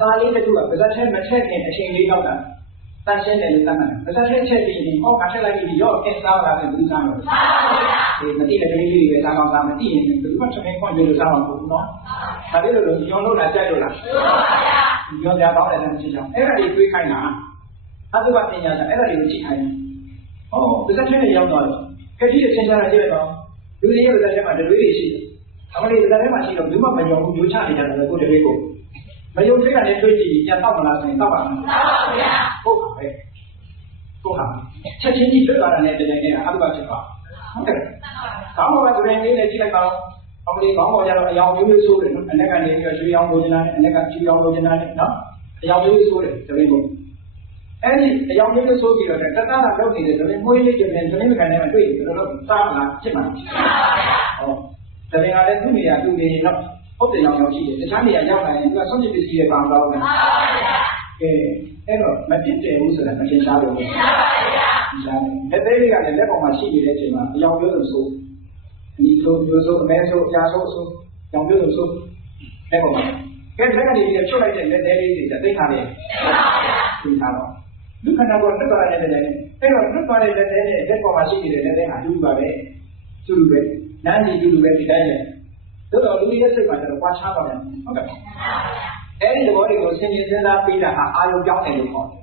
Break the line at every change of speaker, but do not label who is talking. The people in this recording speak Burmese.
စာလေးတစ်ခုကပါဇက်ထဲမထက်ခင်အချိန်လေးတော့တာတန်ရှင်းတယ်လို့သတ်မှတ်တယ်ပါဇက်ထဲချက်ပြီးရင်ဟောကထက်လိုက်ပြီးရော့ကင်စားလာတယ်ဘူးစားလို့စားပါဗျာဒီမတိတဲ့ကလေးလေးတွေစားအောင်စားမတိရင်ဘယ်သူမှချက်ခင်ခွင့်ပြုလို့စားအောင်ဘူးနော်ဒါလေးလို့ညောင်းလို့လားကြိုက်လို့လားမှန်ပါဗျာညောင်းကြတော့လည်းမရှိချောင်းအဲ့ဒါလေးတွေးခိုင်းတာအတုပပညာကအဲ့ဒါလေးကိုကြည့်ခိုင်းဟောပါဇက်ထဲနဲ့ရောက်သွားတယ်ခက်ကြီးအချင်းချင်းလာကြည့်လိုက်တော့လူတွေရဲ့ပါဇက်ထဲမှာတတွေးတွေရှိတယ်အမလေးပါဇက်ထဲမှာရှိတော့ဘူးမှမညောင်းဘူးမျိုးချနေကြတယ်ကိုတတွေက မယုံသေးတာနဲ့တွေးကြည့်ပြန်တော့မလားဆိုရင်တော့ပါမလားမှန်ပါဗျာဟုတ်ပါပဲကိုဟာချက်ချင်းကြီးလွတ်လာတဲ့တည်းနဲ့အတုပဖြစ်သွားဟုတ်ကဲ့ကောင်းပါပါတည်းလေးနဲ့ကြည့်လိုက်ပါဦးအမလေးကောင်းပါကြတော့အယောင်မျိုးမျိုးဆိုးတယ်နော်အနက်ကနေပြီးတော့ရွှေရောင်လိုချင်တာနဲ့အနက်ကဖြူရောင်လိုချင်တာနဲ့နော်အယောင်မျိုးမျိုးဆိုးတယ်တပင်းကိုအဲ့ဒီအယောင်မျိုးမျိုးဆိုးပြီးတော့တတတာလုပ်နေတယ်ဆိုရင်မွေးလေးကျင်တယ်ဆိုရင်ခံနေမှာတွေ့တယ်လို့လို့စားမလားဖြစ်မှာဟောတပင်းကလည်းသူ့နေရာသူ့နေရင်တော့ ဟုတ်တယ်ရောင်ရောင်ရှိတယ်တခြားနေရာရောက်လာရင်သူကဆုံးဖြတ်ပစ္စည်းတွေပါတော့တယ်မှန်ပါဗျာကဲအဲ့တော့မဖြစ်တယ်ဘူးဆိုတာမထင်ရှားလို့မှန်ပါဗျာရှားတယ်လက်သေးလေးကလည်းလက်ပေါ်မှာရှိနေတဲ့အချိန်မှာအယောင်မျိုးစုံဆိုးဒီဆိုမျိုးစုံအမဲဆိုးအရာဆိုးဆိုးရောင်မျိုးစုံဆိုးလက်ပေါ်မှာကဲလက်ကနေပြီးချုပ်လိုက်တဲ့လက်သေးလေးတွေသိထားတယ်မှန်ပါဗျာသိထားတော့ဒုက္ခနာကိုတက်သွားတဲ့လက်သေးနဲ့အဲ့တော့တက်သွားတဲ့လက်သေးနဲ့လက်ပေါ်မှာရှိနေတဲ့လက်သေးဟာအတူတူပါပဲသူ့လူပဲနန်းစီတူတူပဲဒီတိုင်းပဲ တို့တော့လူရဲ့စိတ်မှာတော့ပွားချတော့တယ်ဟုတ်ကဲ့အဲ့ဒီသဘောတွေကိုဆင်ခြင်စဉ်းစားပြီးတာဟာအာယုံကြောင်းတယ်လို့ခေါ်တယ်